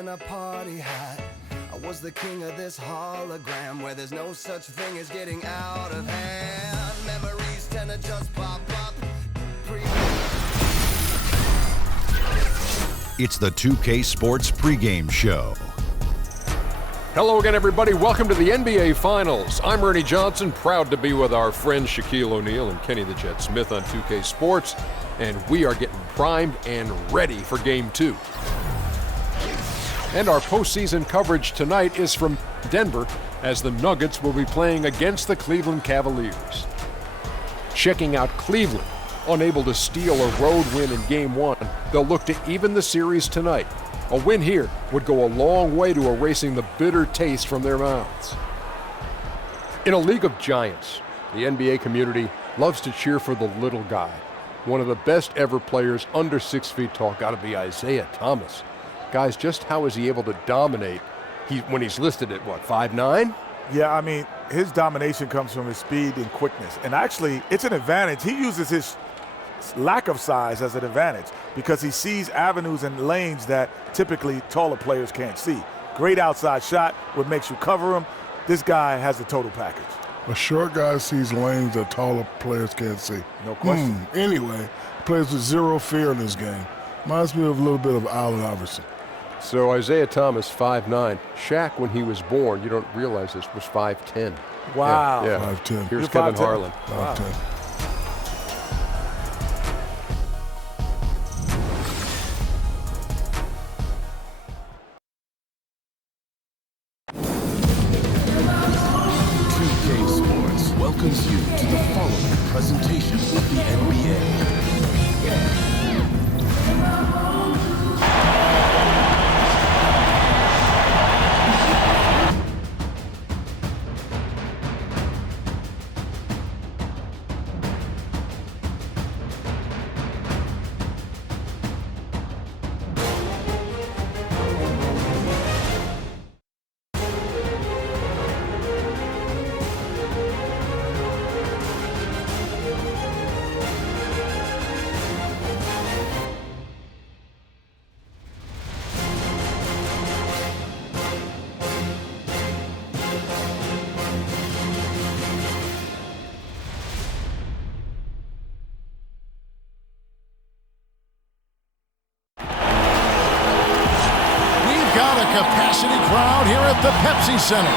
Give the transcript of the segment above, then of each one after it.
and a party hat. I was the king of this hologram where there's no such thing as getting out of hand. Memories tend to just pop up. It's the 2K Sports pregame show. Hello again, everybody. Welcome to the NBA Finals. I'm Ernie Johnson, proud to be with our friends Shaquille O'Neal and Kenny the Jet Smith on 2K Sports, and we are getting primed and ready for Game 2. And our postseason coverage tonight is from Denver, as the Nuggets will be playing against the Cleveland Cavaliers. Checking out Cleveland, unable to steal a road win in Game 1, they'll look to even the series tonight. A win here would go a long way to erasing the bitter taste from their mouths. In a league of giants, the NBA community loves to cheer for the little guy. One of the best ever players under 6 feet tall got to be Isaiah Thomas. Guys, just how is he able to dominate when he's listed at, what, 5'9"? Yeah, I mean, his domination comes from his speed and quickness. And actually, it's an advantage. He uses his lack of size as an advantage because he sees avenues and lanes that typically taller players can't see. Great outside shot, what makes you cover him. This guy has the total package. A short guy sees lanes that taller players can't see. No question. Anyway, plays with zero fear in this game. Reminds me of a little bit of Allen Iverson. So Isaiah Thomas, 5'9". Shaq, when he was born, you don't realize this, was 5'10". Wow. Yeah. 5'10". Here's Kevin 5'10". Harlan. 5'10". Wow. Welcomes you to the following presentation of the NBA. Capacity crowd here at the Pepsi Center.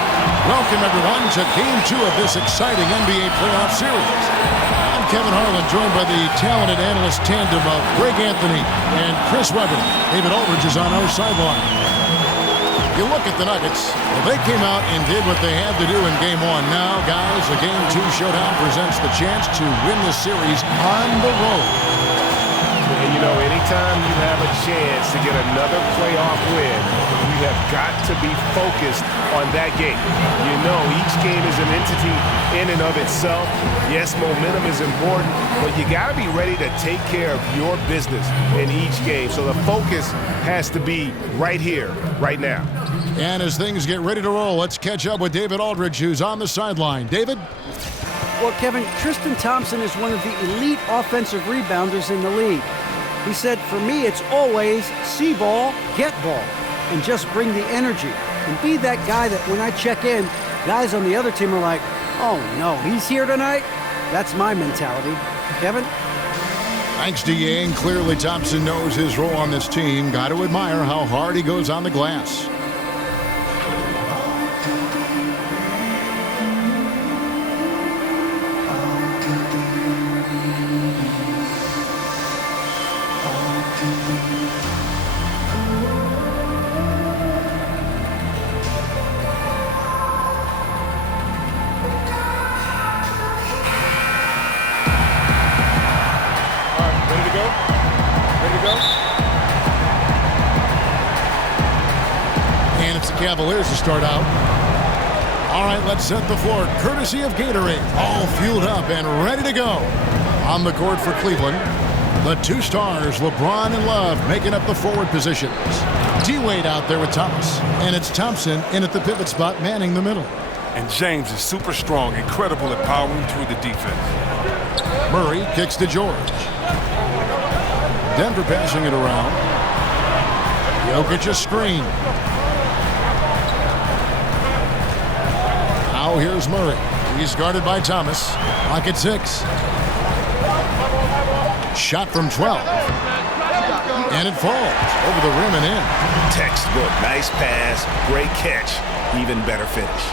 Welcome, everyone, to Game 2 of this exciting NBA playoff series. I'm Kevin Harlan, joined by the talented analyst tandem of Greg Anthony and Chris Webber. David Aldridge is on our sideline. You look at the Nuggets, well, they came out and did what they had to do in Game 1. Now, guys, the Game 2 showdown presents the chance to win the series on the road. And, you know, anytime you have a chance to get another playoff win, you have got to be focused on that game. You know, each game is an entity in and of itself. Yes, momentum is important, but you got to be ready to take care of your business in each game. So the focus has to be right here, right now. And as things get ready to roll, let's catch up with David Aldridge, who's on the sideline. David? Well, Kevin, Tristan Thompson is one of the elite offensive rebounders in the league. He said, for me, it's always see ball, get ball, and just bring the energy. And be that guy that when I check in, guys on the other team are like, oh, no, he's here tonight? That's my mentality. Kevin? Thanks, DA. And clearly Thompson knows his role on this team. Got to admire how hard he goes on the glass. Cavaliers to start out. All right, let's set the floor. Courtesy of Gatorade. All fueled up and ready to go. On the court for Cleveland, the two stars, LeBron and Love, making up the forward positions. D-Wade out there with Thomas. And it's Thompson in at the pivot spot, manning the middle. And James is super strong, incredible at powering through the defense. Murray kicks to George. Denver passing it around. Jokic a screen. Now here's Murray. He's guarded by Thomas. Clock at 6. Shot from 12. And it falls over the rim and in. Textbook. Nice pass. Great catch. Even better finish.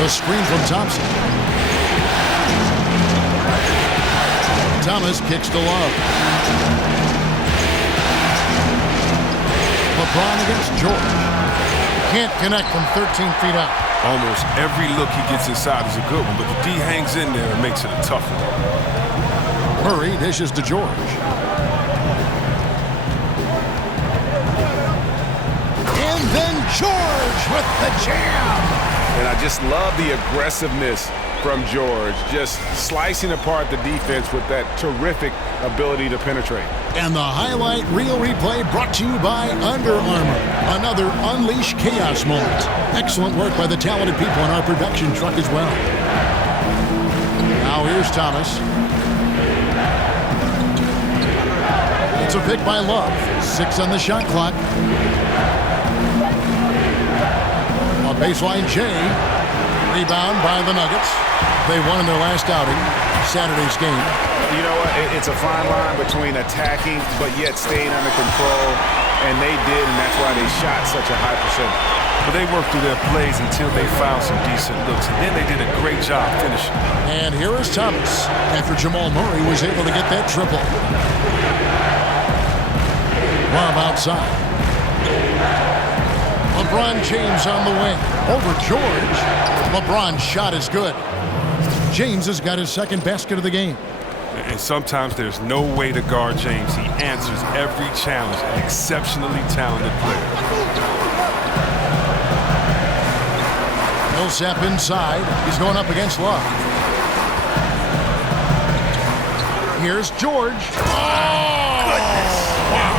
The screen from Thompson. Thomas kicks to Love. LeBron against George. Can't connect from 13 feet out. Almost every look he gets inside is a good one, but the D hangs in there and makes it a tough one. Murray dishes to George. And then George with the jam. And I just love the aggressiveness from George, just slicing apart the defense with that terrific ability to penetrate. And the highlight reel replay brought to you by Under Armour. Another Unleash Chaos moment. Excellent work by the talented people in our production truck as well. Now here's Thomas. It's a pick by Love. 6 on the shot clock. On baseline, Jay. Rebound by the Nuggets. They won in their last outing, Saturday's game. You know what? It's a fine line between attacking but yet staying under control, and they did, and that's why they shot such a high percentage. But they worked through their plays until they found some decent looks, and then they did a great job finishing. And here is Thomas after Jamal Murray was able to get that triple. Lob outside. LeBron James on the wing. Over George. LeBron's shot is good. James has got his second basket of the game. And sometimes there's no way to guard James. He answers every challenge, an exceptionally talented player. Millsap inside. He's going up against Love. Here's George. Oh! Goodness. Wow.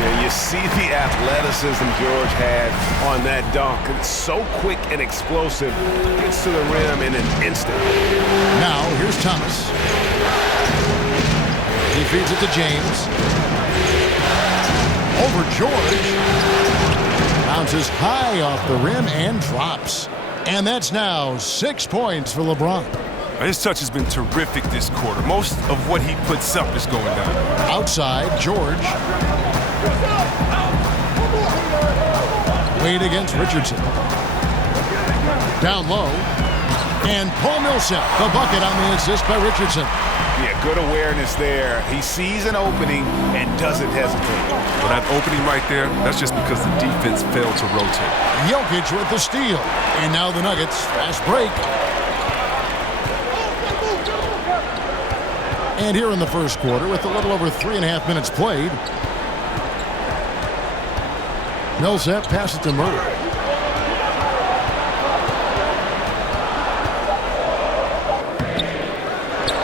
Yeah, you see the athleticism George had on that dunk. It's so quick and explosive. Gets to the rim in an instant. Now, here's Thomas. He feeds it to James. Over George. Bounces high off the rim and drops. And that's now 6 points for LeBron. His touch has been terrific this quarter. Most of what he puts up is going down. Outside, George. Wade against Richardson. Down low. And Paul Millsap, the bucket on the assist by Richardson. Yeah, good awareness there. He sees an opening and doesn't hesitate. Well, that opening right there, that's just because the defense failed to rotate. Jokic with the steal. And now the Nuggets, fast break. And here in the first quarter, with a little over 3.5 minutes played, Millsap passes to Murray.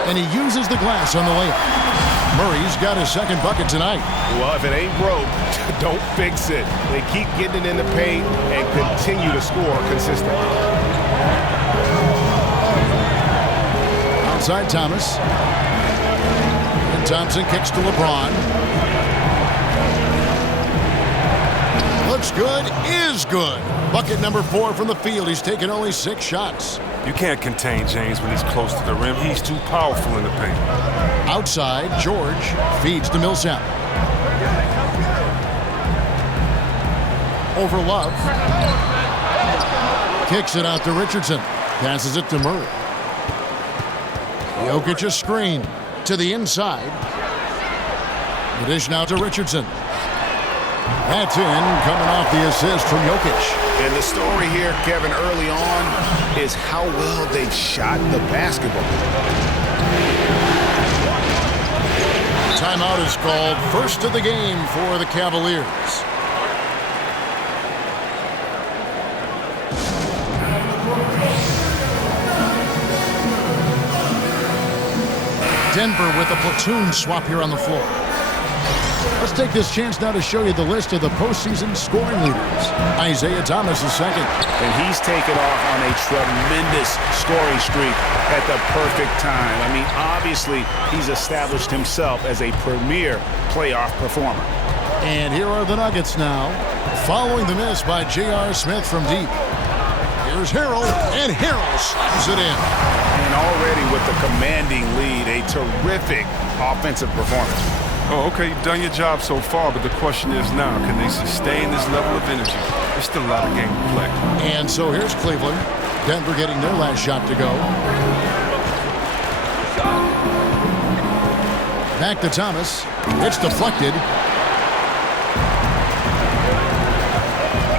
And he uses the glass on the layup. Murray's got his second bucket tonight. Well, if it ain't broke, don't fix it. They keep getting it in the paint and continue to score consistently. Outside Thomas. And Thompson kicks to LeBron. Looks good, is good. Bucket number 4 from the field. He's taken only 6 shots. You can't contain James when he's close to the rim. He's too powerful in the paint. Outside, George feeds to Millsap. Over Love. Kicks it out to Richardson. Passes it to Murray. Jokic a screen to the inside. The dish now to Richardson. That's in, coming off the assist from Jokic. And the story here, Kevin, early on is how well they've shot the basketball. Timeout is called. First of the game for the Cavaliers. Denver with a platoon swap here on the floor. Let's take this chance now to show you the list of the postseason scoring leaders. Isaiah Thomas is second. And he's taken off on a tremendous scoring streak at the perfect time. I mean, obviously, he's established himself as a premier playoff performer. And here are the Nuggets now, following the miss by J.R. Smith from deep. Here's Harrell, and Harrell slams it in. And already with the commanding lead, a terrific offensive performance. Oh, okay, you've done your job so far, but the question is now, can they sustain this level of energy? There's still a lot of game to play. And so here's Cleveland. Denver getting their last shot to go. Back to Thomas. It's deflected.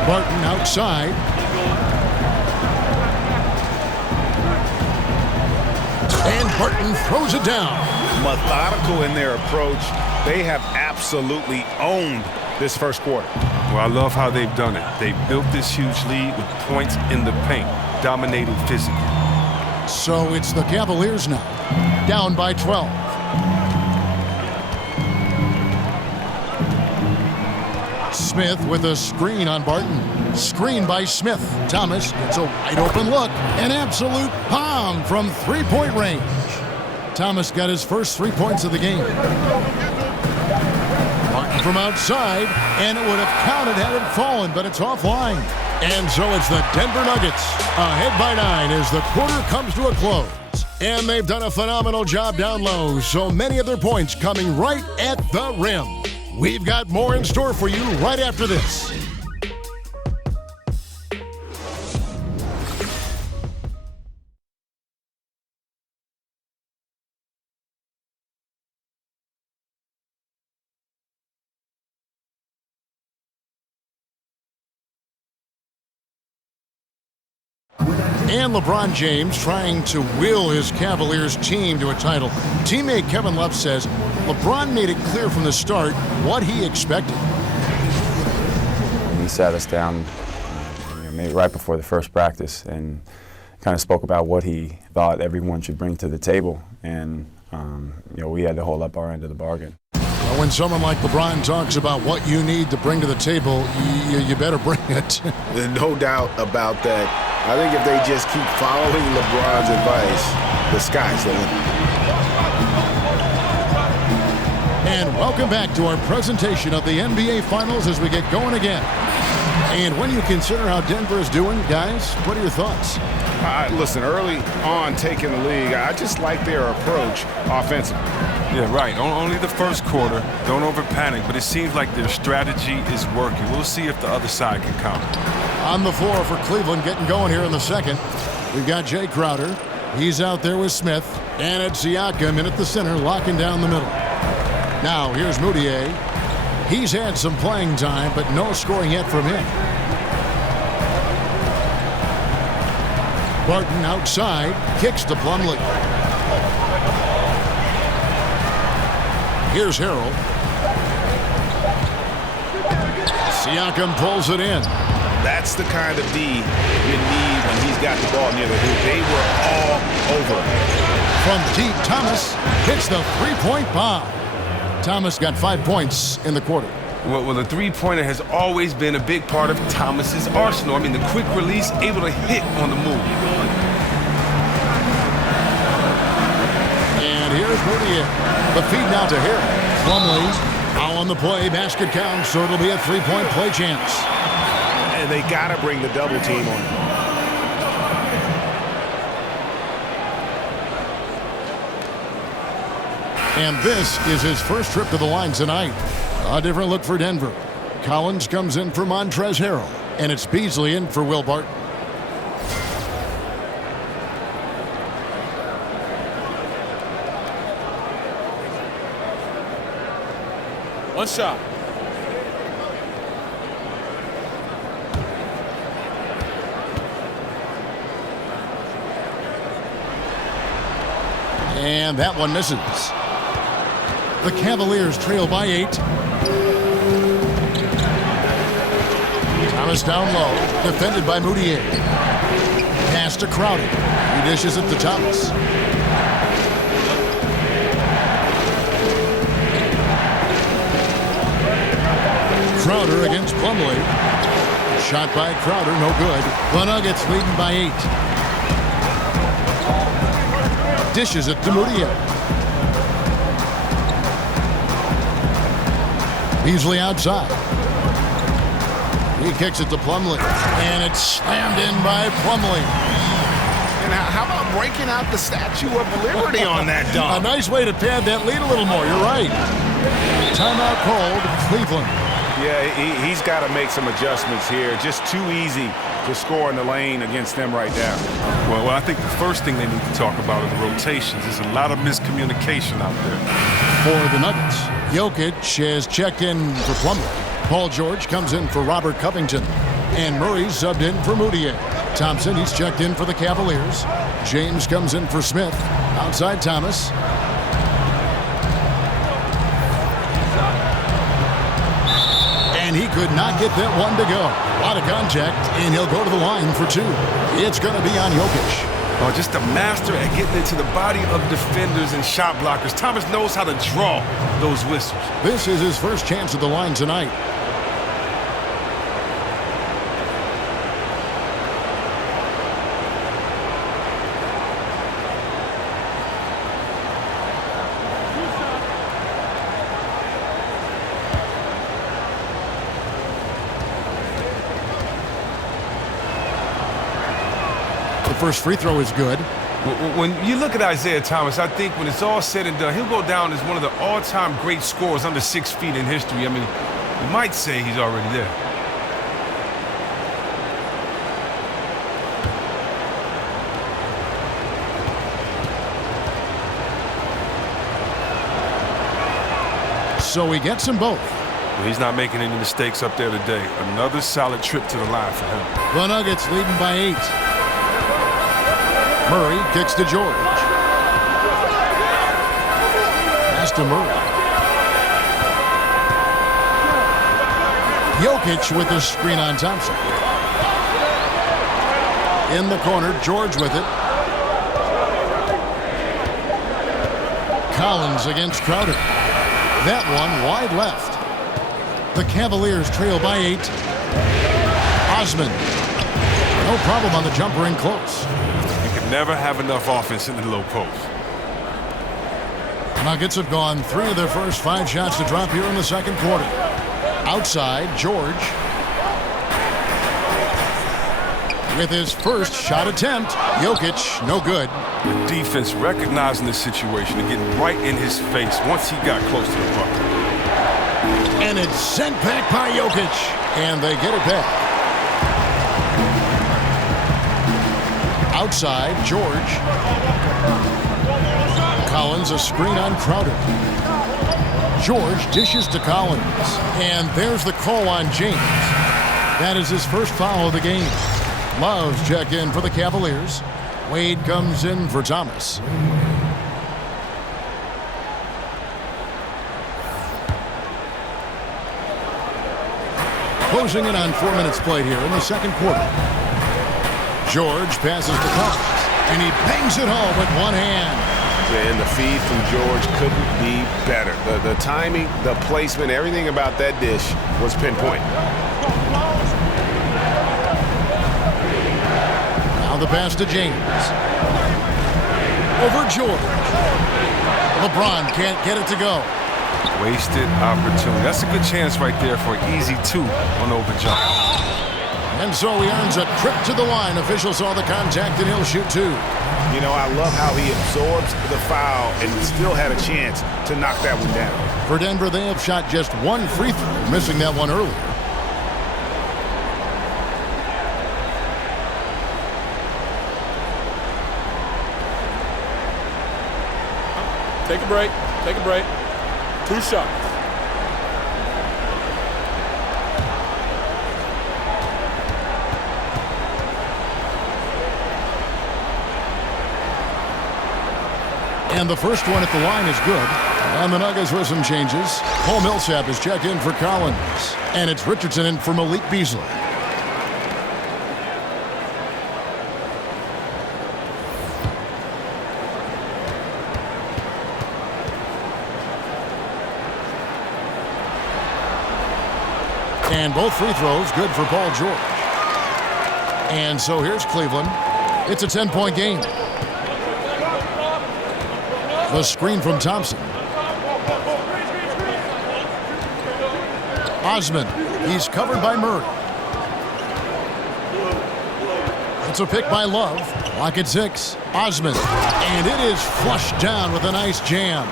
Barton outside. And Barton throws it down. Methodical in their approach. They have absolutely owned this first quarter. Well, I love how they've done it. They've built this huge lead with points in the paint, dominating physically. So it's the Cavaliers now, down by 12. Smith with a screen on Barton. Screen by Smith. Thomas gets a wide open look. An absolute bomb from three-point range. Thomas got his first 3 points of the game. Barton from outside, and it would have counted had it fallen, but it's offline. And so it's the Denver Nuggets ahead by 9 as the quarter comes to a close. And they've done a phenomenal job down low, so many of their points coming right at the rim. We've got more in store for you right after this. And LeBron James trying to will his Cavaliers team to a title. Teammate Kevin Love says LeBron made it clear from the start what he expected. He sat us down maybe right before the first practice and kind of spoke about what he thought everyone should bring to the table. And we had to hold up our end of the bargain. When someone like LeBron talks about what you need to bring to the table, you better bring it. There's no doubt about that. I think if they just keep following LeBron's advice, the sky's the limit. And welcome back to our presentation of the NBA Finals as we get going again. And when you consider how Denver is doing, guys, what are your thoughts? Listen, early on taking the league, I just like their approach offensively. Yeah, right. Only the first quarter. Don't over-panic, but it seems like their strategy is working. We'll see if the other side can counter. On the floor for Cleveland, getting going here in the second. We've got Jay Crowder. He's out there with Smith. And it's Siakam in at the center, locking down the middle. Now, here's Moutier. He's had some playing time, but no scoring yet from him. Barton outside, kicks to Plumlee. Here's Harrell. Siakam pulls it in. That's the kind of D you need when he's got the ball near the hoop. They were all over him. From deep, Thomas hits the three-point bomb. Thomas got 5 points in the quarter. Well, the three-pointer has always been a big part of Thomas's arsenal. I mean, the quick release, able to hit on the move. And here's Moutier. The feed now to Harrell. Plumlee now on the play. Basket counts, so it'll be a three-point play chance. And they got to bring the double team on him. And this is his first trip to the line tonight. A different look for Denver. Collins comes in for Montrezl Harrell. And it's Beasley in for Will Barton. One shot. And that one misses. The Cavaliers trail by 8. Thomas down low, defended by Moutier. Pass to Crowder. He dishes it to Thomas. Crowder against Plumlee. Shot by Crowder, no good. The Nuggets leading by 8. Dishes it to Moutier. Beasley outside. He kicks it to Plumlee, and it's slammed in by Plumlee. And how about breaking out the Statue of Liberty on that dunk? A nice way to pad that lead a little more. You're right. Timeout called, Cleveland. Yeah, he's got to make some adjustments here. Just too easy to score in the lane against them right now. Well, I think the first thing they need to talk about are the rotations. There's a lot of miscommunication out there. For the Nuggets, Jokic has checked in for Plumlee. Paul George comes in for Robert Covington. And Murray subbed in for Moutier. Thompson, he's checked in for the Cavaliers. James comes in for Smith. Outside Thomas. And he could not get that one to go. A lot of contact, and he'll go to the line for 2. It's going to be on Jokic. Oh, just a master at getting into the body of defenders and shot blockers. Thomas knows how to draw those whistles. This is his first chance at the line tonight. First free throw is good. When you look at Isaiah Thomas, I think when it's all said and done, he'll go down as one of the all-time great scorers under 6 feet in history. I mean, you might say he's already there. So he gets them both. Well, he's not making any mistakes up there today. Another solid trip to the line for him. The Nuggets leading by 8. Murray kicks to George. Pass to Murray. Jokic with the screen on Thompson. In the corner, George with it. Collins against Crowder. That one wide left. The Cavaliers trail by 8. Osman. No problem on the jumper in close. Never have enough offense in the low post. Nuggets have gone 3 of their first 5 shots to drop here in the second quarter. Outside, George. With his first shot attempt, Jokic, no good. The defense recognizing the situation and getting right in his face once he got close to the bucket. And it's sent back by Jokic. And they get it back. Outside, George. Collins, a screen on Crowder. George dishes to Collins. And there's the call on James. That is his first foul of the game. Love's check in for the Cavaliers. Wade comes in for Thomas. Closing in on 4 minutes played here in the second quarter. George passes to Collins, and he bangs it home with one hand. Yeah, and the feed from George couldn't be better. The timing, the placement, everything about that dish was pinpoint. Now the pass to James. Over George. LeBron can't get it to go. Wasted opportunity. That's a good chance right there for an easy 2 on the open jump. And so he earns a trip to the line. Official saw the contact, and he'll shoot 2. You know, I love how he absorbs the foul and still had a chance to knock that one down. For Denver, they have shot just 1 free throw, missing that one earlier. Take a break. Take a break. 2 shots. And the first one at the line is good. And the Nuggets with some changes. Paul Millsap is checked in for Collins. And it's Richardson in for Malik Beasley. And both free throws good for Paul George. And so here's Cleveland. It's a 10-point game. The screen from Thompson. Osman. He's covered by Murray. It's a pick by Love. Lock at 6. Osman. And it is flushed down with a nice jam.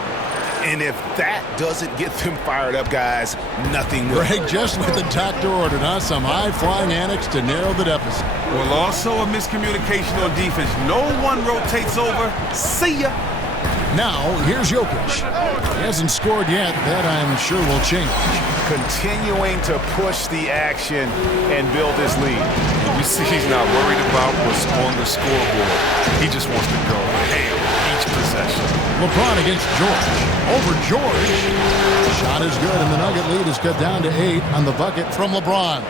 And if that doesn't get them fired up, guys, nothing will. Greg just with the doctor ordered us some high-flying annex to narrow the deficit. Well, also a miscommunication on defense. No one rotates over. See ya. Now, here's Jokic. He hasn't scored yet. That, I'm sure, will change. Continuing to push the action and build this lead. You see he's not worried about what's on the scoreboard. He just wants to go ham each possession. LeBron against George. Over George. Shot is good, and the Nugget lead is cut down to 8 on the bucket from LeBron.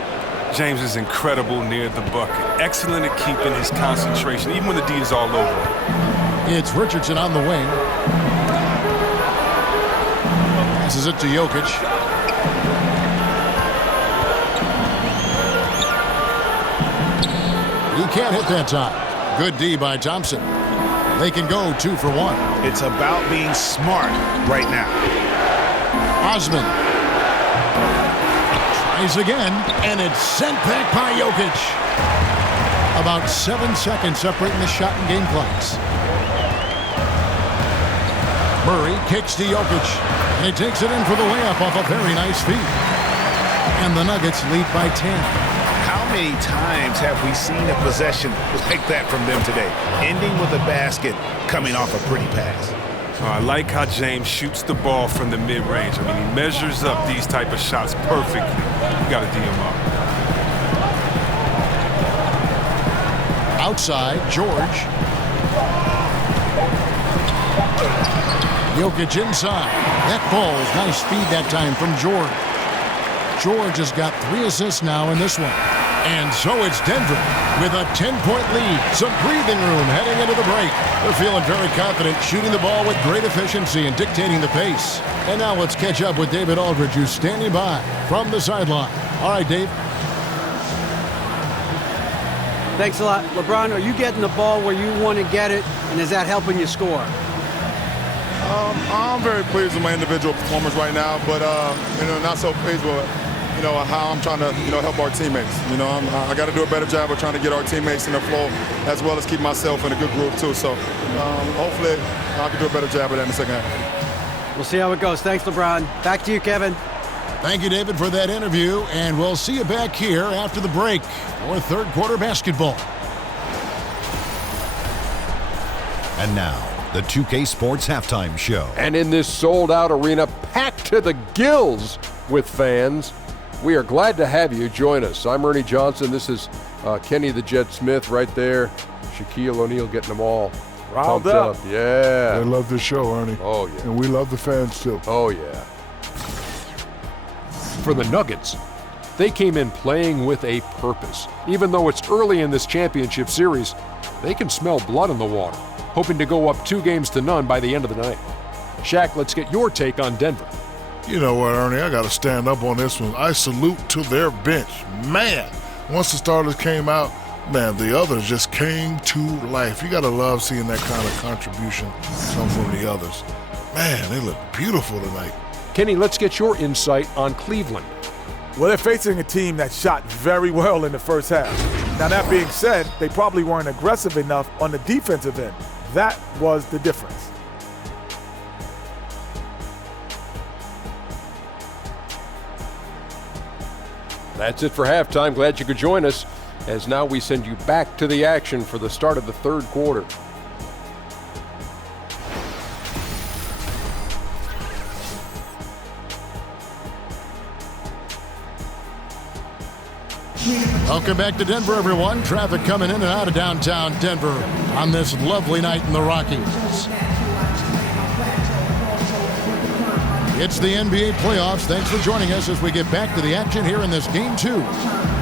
James is incredible near the bucket. Excellent at keeping his concentration, even when the D is all over him. It's Richardson on the wing. Passes it to Jokic. He can't hit that time. Good D by Thompson. They can go 2 for 1. It's about being smart right now. Osman. Tries again, and it's sent back by Jokic. About 7 seconds separating the shot and game clocks. Murray kicks to Jokic, and he takes it in for the layup off a very nice feed. And the Nuggets lead by 10. How many times have we seen a possession like that from them today? Ending with a basket, coming off a pretty pass. I like how James shoots the ball from the mid-range. I mean, he measures up these type of shots perfectly. You got to D him up. Outside, George. Jokic inside. That falls. Nice feed that time from George. George has got 3 assists now in this one. And so it's Denver with a 10-point lead. Some breathing room heading into the break. They're feeling very confident, shooting the ball with great efficiency and dictating the pace. And now let's catch up with David Aldridge, who's standing by from the sideline. All right, Dave. Thanks a lot. LeBron, are you getting the ball where you want to get it, and is that helping you score? I'm very pleased with my individual performance right now, but not so pleased with how I'm trying to help our teammates. I got to do a better job of trying to get our teammates in the flow, as well as keep myself in a good group too. So hopefully I can do a better job of that in the second half. We'll see how it goes. Thanks, LeBron. Back to you, Kevin. Thank you, David, for that interview, and we'll see you back here after the break for third quarter basketball. And now, the 2K Sports Halftime Show. And in this sold-out arena packed to the gills with fans, we are glad to have you join us. I'm Ernie Johnson. This is Kenny the Jet Smith right there. Shaquille O'Neal getting them all pumped up. Yeah. They love the show, Ernie. Oh, yeah. And we love the fans, too. Oh, yeah. For the Nuggets, they came in playing with a purpose. Even though it's early in this championship series, they can smell blood in the water, hoping to go up 2-0 by the end of the night. Shaq, let's get your take on Denver. You know what, Ernie? I got to stand up on this one. I salute to their bench. Man, once the starters came out, man, the others just came to life. You got to love seeing that kind of contribution come from the others. Man, they look beautiful tonight. Kenny, let's get your insight on Cleveland. Well, they're facing a team that shot very well in the first half. Now, that being said, they probably weren't aggressive enough on the defensive end. That was the difference. That's it for halftime. Glad you could join us, as now we send you back to the action for the start of the third quarter. Welcome back to Denver, everyone. Traffic coming in and out of downtown Denver on this lovely night in the Rockies. It's the NBA playoffs. Thanks for joining us as we get back to the action here in this Game 2.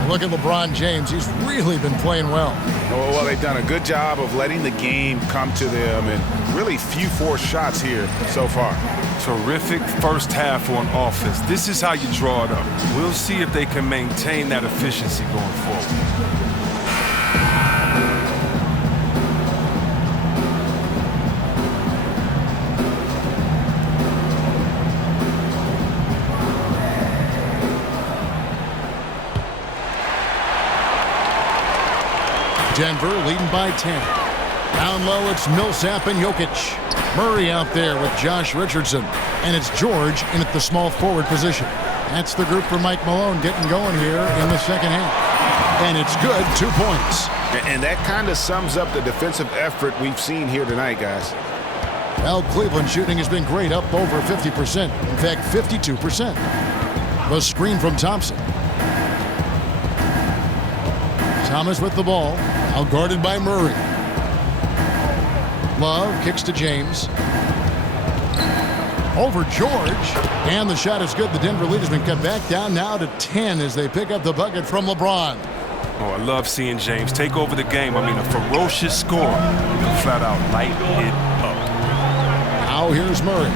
Look at LeBron James. He's really been playing well. Well, they've done a good job of letting the game come to them, and really few forced shots here so far. Terrific first half on offense. This is how you draw it up. We'll see if they can maintain that efficiency going forward. Denver leading by 10. Down low, it's Millsap and Jokic. Murray out there with Josh Richardson. And it's George in at the small forward position. That's the group for Mike Malone getting going here in the second half. And it's good, 2 points. And that kind of sums up the defensive effort we've seen here tonight, guys. Well, Cleveland shooting has been great, up over 50%. In fact, 52%. The screen from Thompson. Thomas with the ball, out guarded by Murray. Love kicks to James. Over George, and the shot is good. The Denver lead has been cut back down now to 10 as they pick up the bucket from LeBron. Oh, I love seeing James take over the game. I mean, a ferocious scorer. You can flat out light it up. Now here's Murray.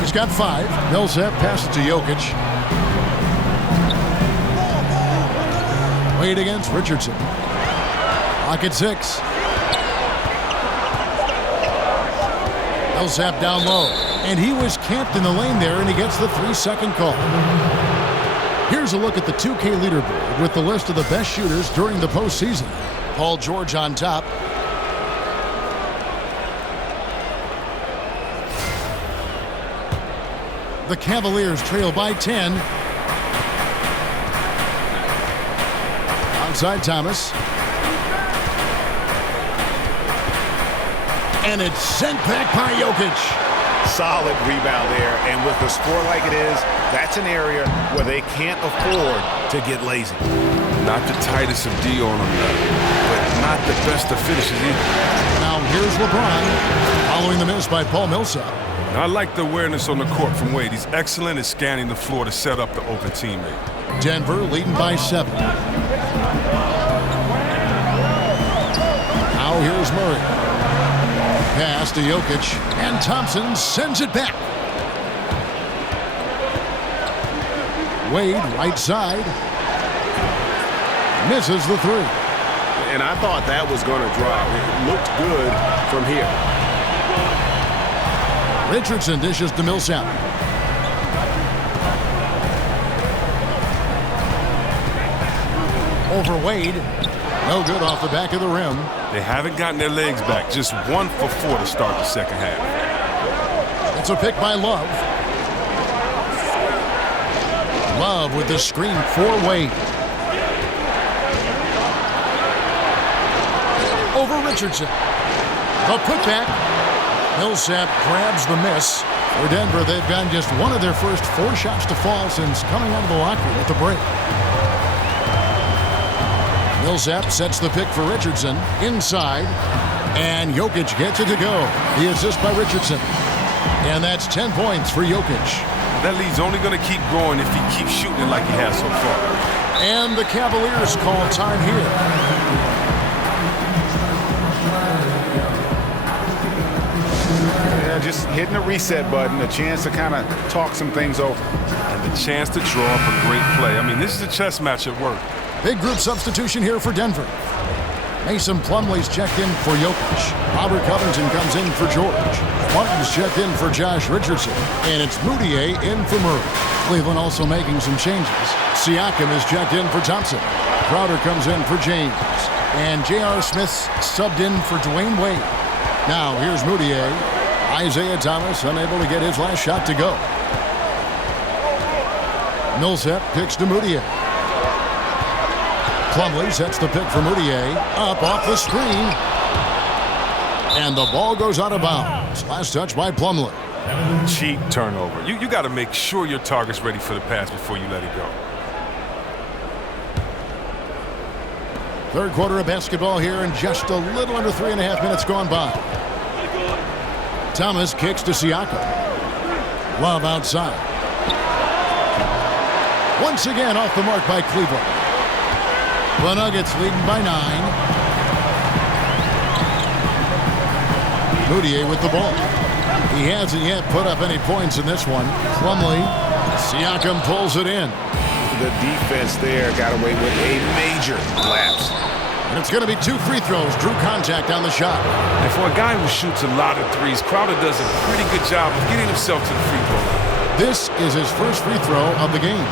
He's got 5. Millsap passes to Jokic. Wade against Richardson. Clock at 6. Millsap down low. And he was camped in the lane there, and he gets the 3-second call. Here's a look at the 2K leaderboard with the list of the best shooters during the postseason. Paul George on top. The Cavaliers trail by 10. Outside Thomas. And it's sent back by Jokic. Solid rebound there, and with the score like it is, that's an area where they can't afford to get lazy. Not the tightest of D on them, but not the best of finishes either. Now here's LeBron, following the miss by Paul Millsap. I like the awareness on the court from Wade. He's excellent at scanning the floor to set up the open teammate. Denver leading by 7. Now here's Murray. Pass to Jokic, and Thompson sends it back. Wade, right side. Misses the 3. And I thought that was going to drop. It looked good from here. Richardson dishes to Millsap. Over Wade. No good off the back of the rim. They haven't gotten their legs back. Just 1 for 4 to start the second half. It's a pick by Love. Love with the screen for Wade. Over Richardson. The putback. Millsap grabs the miss. For Denver, they've gotten just one of their first 4 shots to fall since coming out of the locker room at the break. Millsap sets the pick for Richardson inside, and Jokic gets it to go. The assist by Richardson. And that's 10 points for Jokic. That lead's only going to keep growing if he keeps shooting it like he has so far. And the Cavaliers call time here. Yeah, just hitting the reset button, a chance to kind of talk some things over. And the chance to draw up a great play. I mean, this is a chess match at work. Big group substitution here for Denver. Mason Plumlee's checked in for Jokic. Robert Covington comes in for George. Martin's checked in for Josh Richardson. And it's Moutier in for Murray. Cleveland also making some changes. Siakam is checked in for Thompson. Crowder comes in for James. And J.R. Smith's subbed in for Dwayne Wade. Now here's Moutier. Isaiah Thomas unable to get his last shot to go. Millsap kicks to Moutier. Plumlee sets the pick for Moutier. Up off the screen. And the ball goes out of bounds. Last touch by Plumlee. Cheap turnover. You got to make sure your target's ready for the pass before you let it go. Third quarter of basketball here, and just a little under 3.5 minutes gone by. Thomas kicks to Siakam. Love outside. Once again off the mark by Cleveland. The Nuggets leading by 9. Moutier with the ball. He hasn't yet put up any points in this one. Plumlee, Siakam pulls it in. The defense there got away with a major lapse. And it's going to be 2 free throws. Drew contact on the shot. And for a guy who shoots a lot of threes, Crowder does a pretty good job of getting himself to the free throw line. This is his first free throw of the game.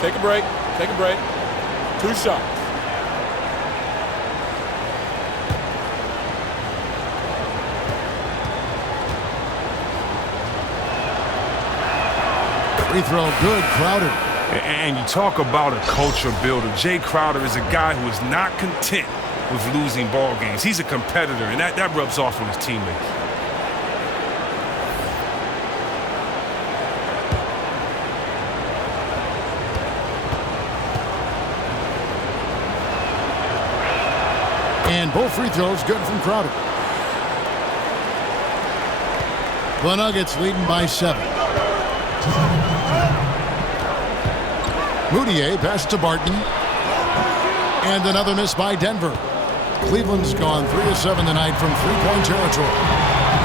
Take a break. Take a break. 2 shots. Free throw good, Crowder. And you talk about a culture builder. Jay Crowder is a guy who is not content with losing ball games. He's a competitor, and that rubs off on his teammates. And both free throws good from Crowder. The Nuggets leading by 7. Moutier passes to Barton. And another miss by Denver. Cleveland's gone 3 of 7 tonight from three-point territory.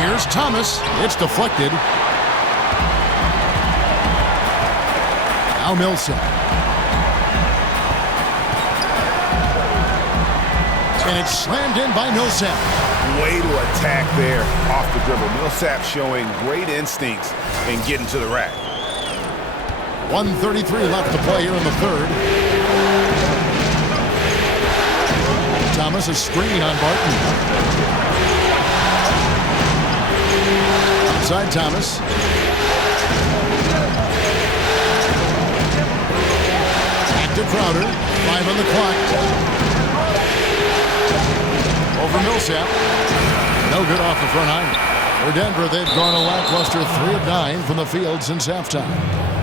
Here's Thomas. It's deflected. Now Millsap. And it's slammed in by Millsap. Way to attack there off the dribble. Millsap showing great instincts in getting to the rack. 1:33 left to play here in the third. Thomas is screening on Barton. Outside Thomas. Back to Crowder. 5 on the clock. Over Millsap. No good off the front iron. For Denver, they've gone a lackluster 3 of 9 from the field since halftime.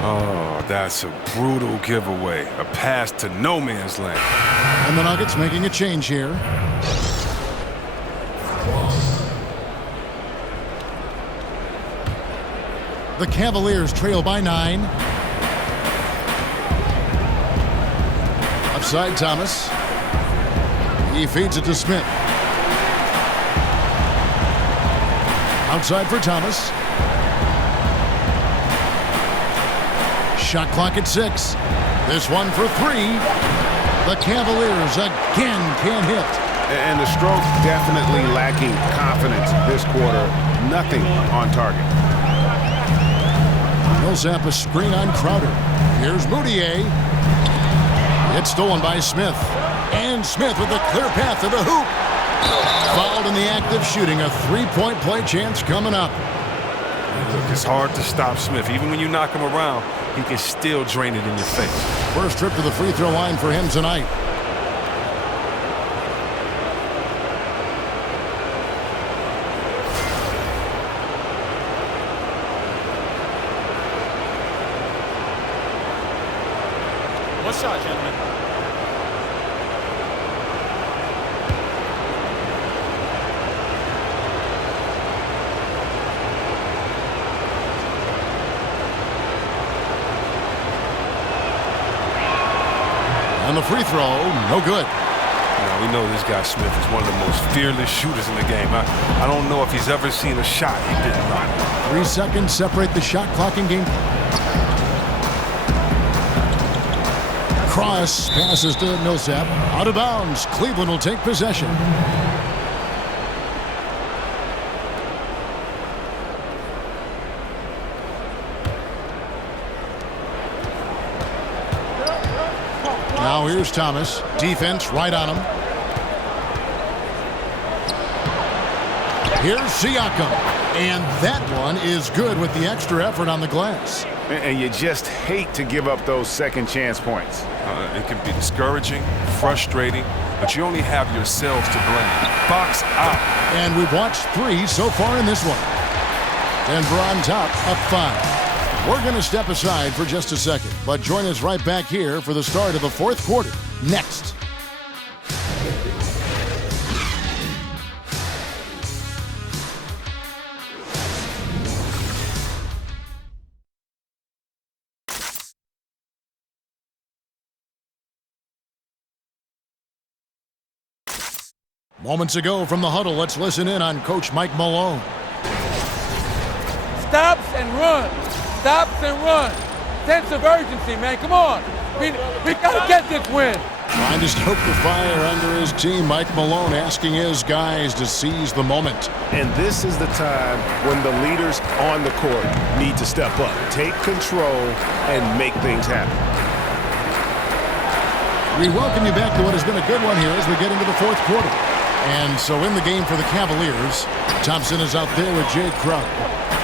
Oh, that's a brutal giveaway. A pass to no man's land. And the Nuggets making a change here. The Cavaliers trail by 9. Upside Thomas. He feeds it to Smith. Outside for Thomas. Shot clock at 6. This one for 3. The Cavaliers again can't hit. And the stroke definitely lacking confidence this quarter. Nothing on target. Millsap a screen on Crowder. Here's Moutier. It's stolen by Smith. And Smith with a clear path to the hoop. Fouled in the act of shooting. A 3-point play chance coming up. Look, it's hard to stop Smith. Even when you knock him around, he can still drain it in your face. First trip to the free throw line for him tonight. One shot, gentlemen. And the free throw, no good. We know this guy Smith is one of the most fearless shooters in the game. I don't know if he's ever seen a shot he didn't knock. 3 seconds separate the shot clock and game. Cross passes to Millsap. Out of bounds. Cleveland will take possession. Now here's Thomas. Defense right on him. Here's Siakam. And that one is good with the extra effort on the glass. And you just hate to give up those second chance points. It can be discouraging, frustrating, but you only have yourselves to blame. Box out. And we've watched 3 so far in this one. Denver on top, up 5. We're going to step aside for just a second, but join us right back here for the start of the fourth quarter. Next. Moments ago from the huddle, let's listen in on Coach Mike Malone. Stops and run. Stops and run. Sense of urgency, man. Come on. We got to get this win. Trying to stoke the fire under his team, Mike Malone asking his guys to seize the moment. And this is the time when the leaders on the court need to step up, take control, and make things happen. We welcome you back to what has been a good one here as we get into the fourth quarter. And so in the game for the Cavaliers, Thompson is out there with Jay Crowder.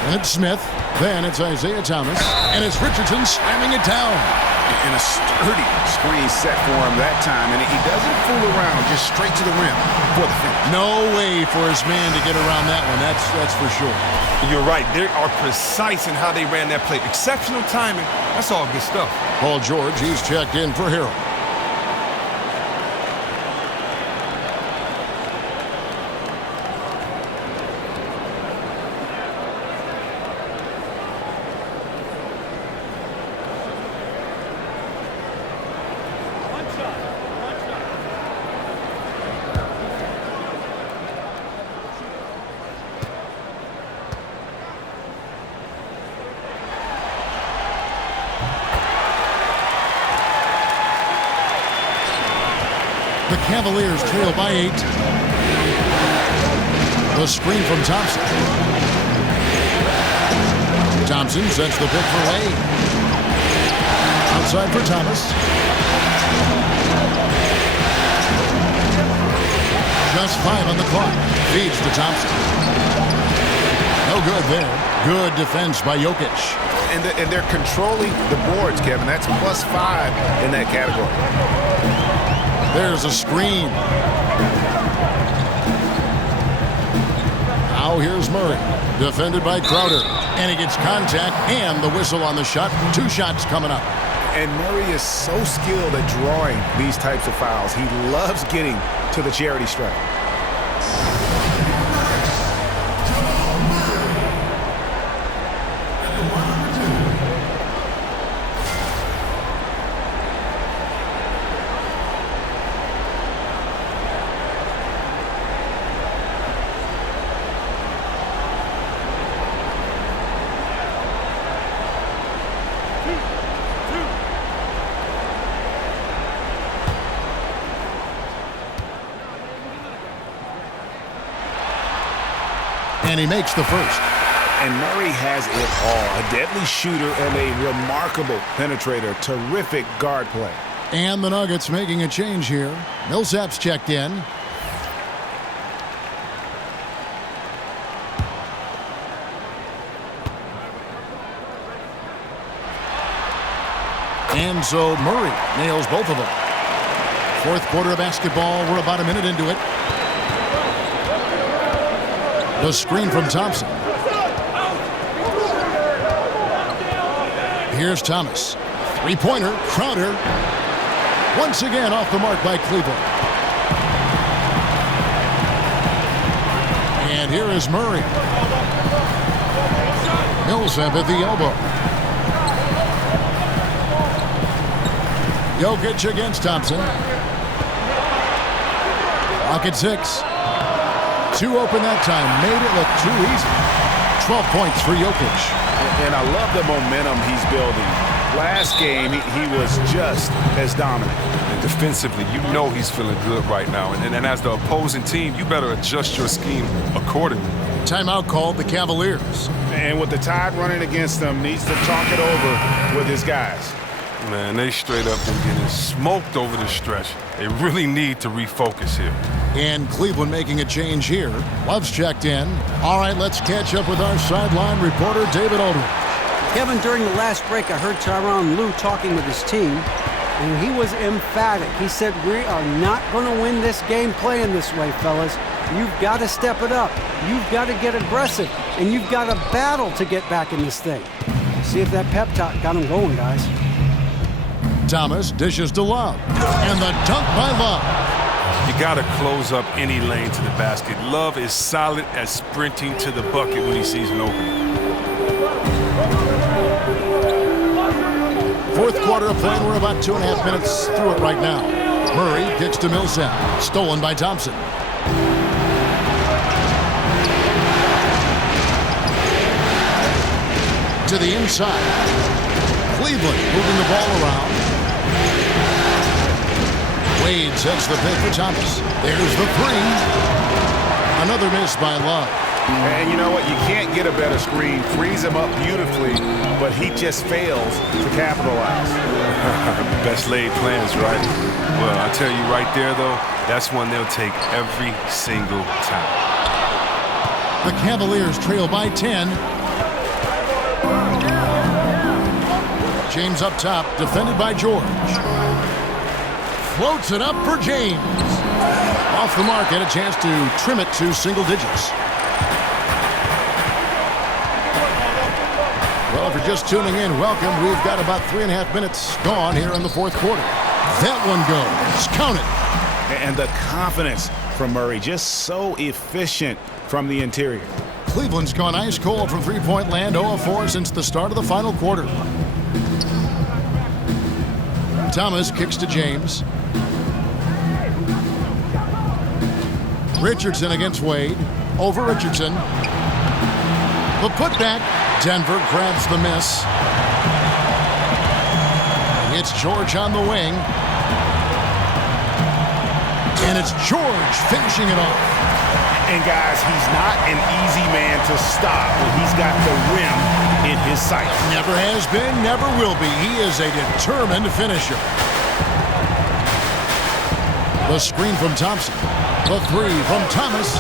And it's Smith, then it's Isaiah Thomas, and it's Richardson slamming it down. And a sturdy screen set for him that time, and he doesn't fool around, just straight to the rim for the finish. No way for his man to get around that one, that's for sure. You're right. They are precise in how they ran that play. Exceptional timing. That's all good stuff. Paul George, he's checked in for Harold. The Cavaliers trail by 8. The screen from Thompson. Thompson sets the pick for Wade. Outside for Thomas. Just 5 on the clock. Feeds to Thompson. No good there. Good defense by Jokic. And they're controlling the boards, Kevin. That's +5 in that category. There's a screen. Now here's Murray, defended by Crowder. And he gets contact and the whistle on the shot. 2 shots coming up. And Murray is so skilled at drawing these types of fouls. He loves getting to the charity stripe. And he makes the first. And Murray has it all. A deadly shooter and a remarkable penetrator. Terrific guard play. And the Nuggets making a change here. Millsap's checked in. And so Murray nails both of them. Fourth quarter of basketball. We're about a minute into it. The screen from Thompson. Here's Thomas. Three-pointer. Crowder. Once again off the mark by Cleveland. And here is Murray. Millsap at the elbow. Jokic against Thompson. Clock at 6. 2 open that time. Made it look too easy. 12 points for Jokic. And I love the momentum he's building. Last game, he was just as dominant. And defensively, you know he's feeling good right now. And as the opposing team, you better adjust your scheme accordingly. Timeout called the Cavaliers. And with the Tide running against them, needs to talk it over with his guys. Man, they straight up been getting smoked over the stretch. They really need to refocus here. And Cleveland making a change here. Love's checked in. All right, let's catch up with our sideline reporter, David Aldridge. Kevin, during the last break, I heard Tyronn Lue talking with his team, and he was emphatic. He said, we are not going to win this game playing this way, fellas. You've got to step it up. You've got to get aggressive, and you've got to battle to get back in this thing. See if that pep talk got him going, guys. Thomas dishes to Love, and the dunk by Love. You got to close up any lane to the basket. Love is solid at sprinting to the bucket when he sees an opening. Fourth quarter of play. We're about 2.5 minutes through it right now. Murray kicks to Millsap. Stolen by Thompson. To the inside. Cleveland moving the ball around. Wade sets the pick for Thomas. There's the three. Another miss by Love. And you know what? You can't get a better screen. Frees him up beautifully, but he just fails to capitalize. Best laid plans, right? Well, I tell you right there, though, that's one they'll take every single time. The Cavaliers trail by 10. James up top, defended by George. Floats it up for James. Off the mark, and a chance to trim it to single digits. Well, if you're just tuning in, welcome. We've got about 3.5 minutes gone here in the fourth quarter. That one goes. Count it. And the confidence from Murray, just so efficient from the interior. Cleveland's gone ice cold from three-point land, 0-4 since the start of the final quarter. Thomas kicks to James. Richardson against Wade. Over Richardson. The putback. Denver grabs the miss. It's George on the wing. And it's George finishing it off. And guys, he's not an easy man to stop when he's got the rim in his sight. Never has been, never will be. He is a determined finisher. The screen from Thompson. The three from Thomas.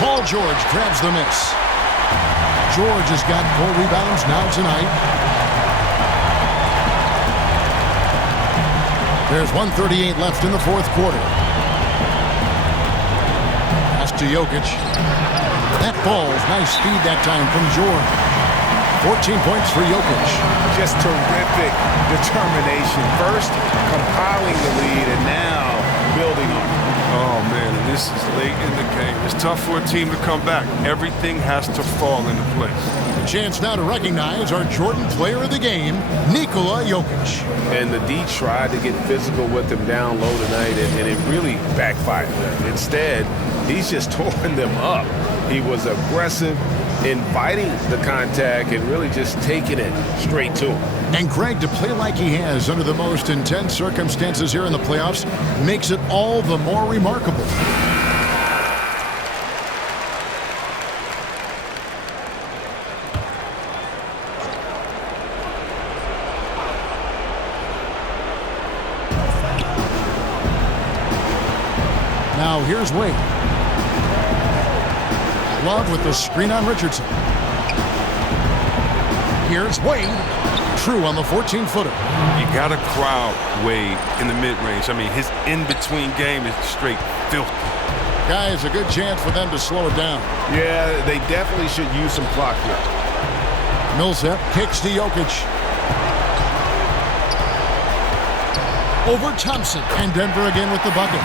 Paul George grabs the miss. George has got 4 rebounds now tonight. There's 1:38 left in the fourth quarter. Pass to Jokic. That falls. Nice speed that time from George. 14 points for Jokic. Just terrific determination. First, compiling the lead, and now building on it. Oh, man, and this is late in the game. It's tough for a team to come back. Everything has to fall into place. A chance now to recognize our Jordan player of the game, Nikola Jokic. And the D tried to get physical with him down low tonight, and it really backfired. Instead, he's just torn them up. He was aggressive, inviting the contact, and really just taking it straight to him. And Greg, to play like he has under the most intense circumstances here in the playoffs makes it all the more remarkable. Now here's Wade. Love with the screen on Richardson. Here's Wade. True on the 14-footer. You got to crowd Wade in the mid-range. I mean, his in-between game is straight filthy. Guys, a good chance for them to slow it down. Yeah, they definitely should use some clock here. Millsap kicks to Jokic. Over Thompson. And Denver again with the bucket.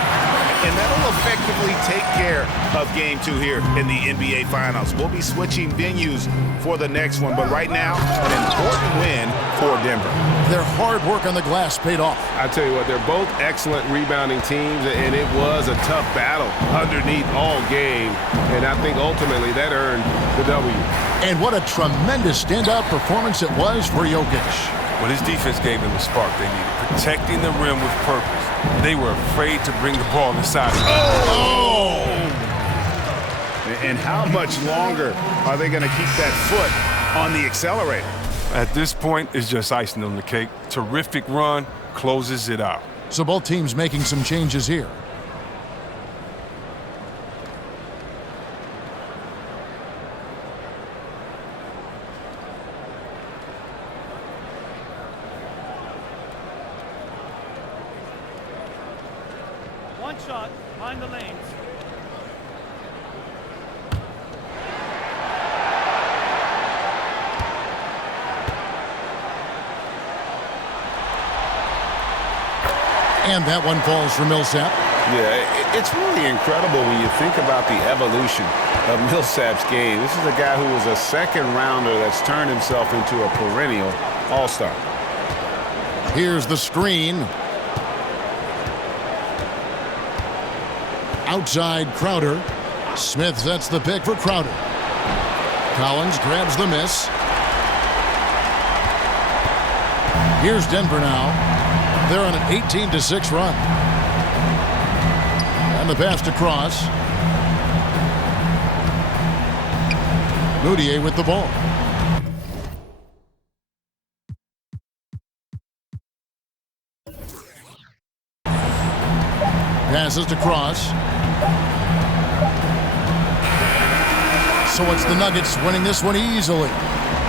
And that'll effectively take care of game 2 here in the NBA Finals. We'll be switching venues for the next one, but right now, an important win for Denver. Their hard work on the glass paid off. I tell you what, they're both excellent rebounding teams, and it was a tough battle underneath all game, and I think ultimately that earned the W. And what a tremendous standout performance it was for Jokic. Well, his defense gave them the spark they needed, protecting the rim with purpose. They were afraid to bring the ball inside. Oh! And how much longer are they going to keep that foot on the accelerator? At this point, it's just icing on the cake. Terrific run, closes it out. So both teams making some changes here. One shot, mind the lanes. And that one falls for Millsap. Yeah, it's really incredible when you think about the evolution of Millsap's game. This is a guy who was a second rounder that's turned himself into a perennial all-star. Here's the screen. Outside Crowder. Smith sets the pick for Crowder. Collins grabs the miss. Here's Denver now. They're on an 18-6 run. And the pass to Cross. Moutier with the ball. Passes to Cross. So it's the Nuggets winning this one easily.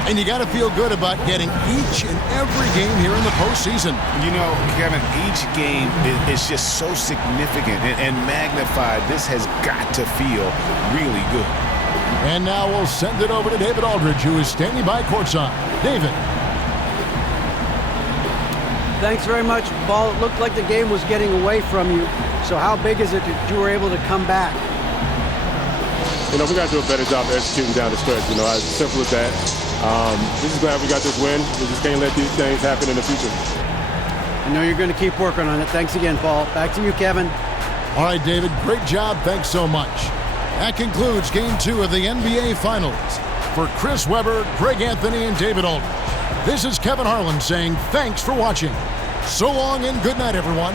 And you got to feel good about getting each and every game here in the postseason. You know, Kevin, each game is just so significant and magnified. This has got to feel really good. And now we'll send it over to David Aldridge, who is standing by courtside. David. Thanks very much, Paul. It looked like the game was getting away from you. So how big is it that you were able to come back? You know, we got to do a better job of executing down the stretch. You know, as simple as that. We're just glad we got this win. We just can't let these things happen in the future. I know you're going to keep working on it. Thanks again, Paul. Back to you, Kevin. All right, David. Great job. Thanks so much. That concludes Game 2 of the NBA Finals. For Chris Webber, Greg Anthony, and David Aldridge, this is Kevin Harlan saying thanks for watching. So long and good night, everyone.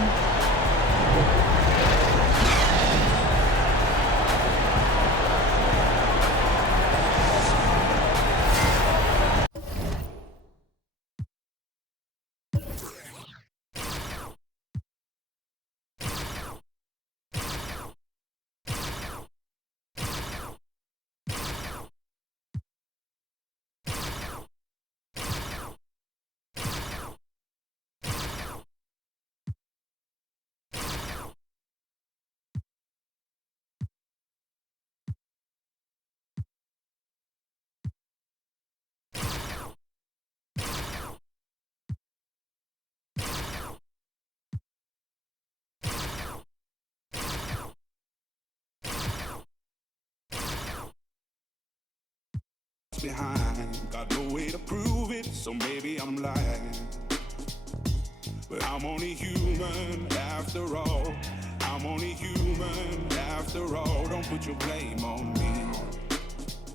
Behind, got no way to prove it, so maybe I'm lying. But I'm only human after all. I'm only human after all. Don't put your blame on me.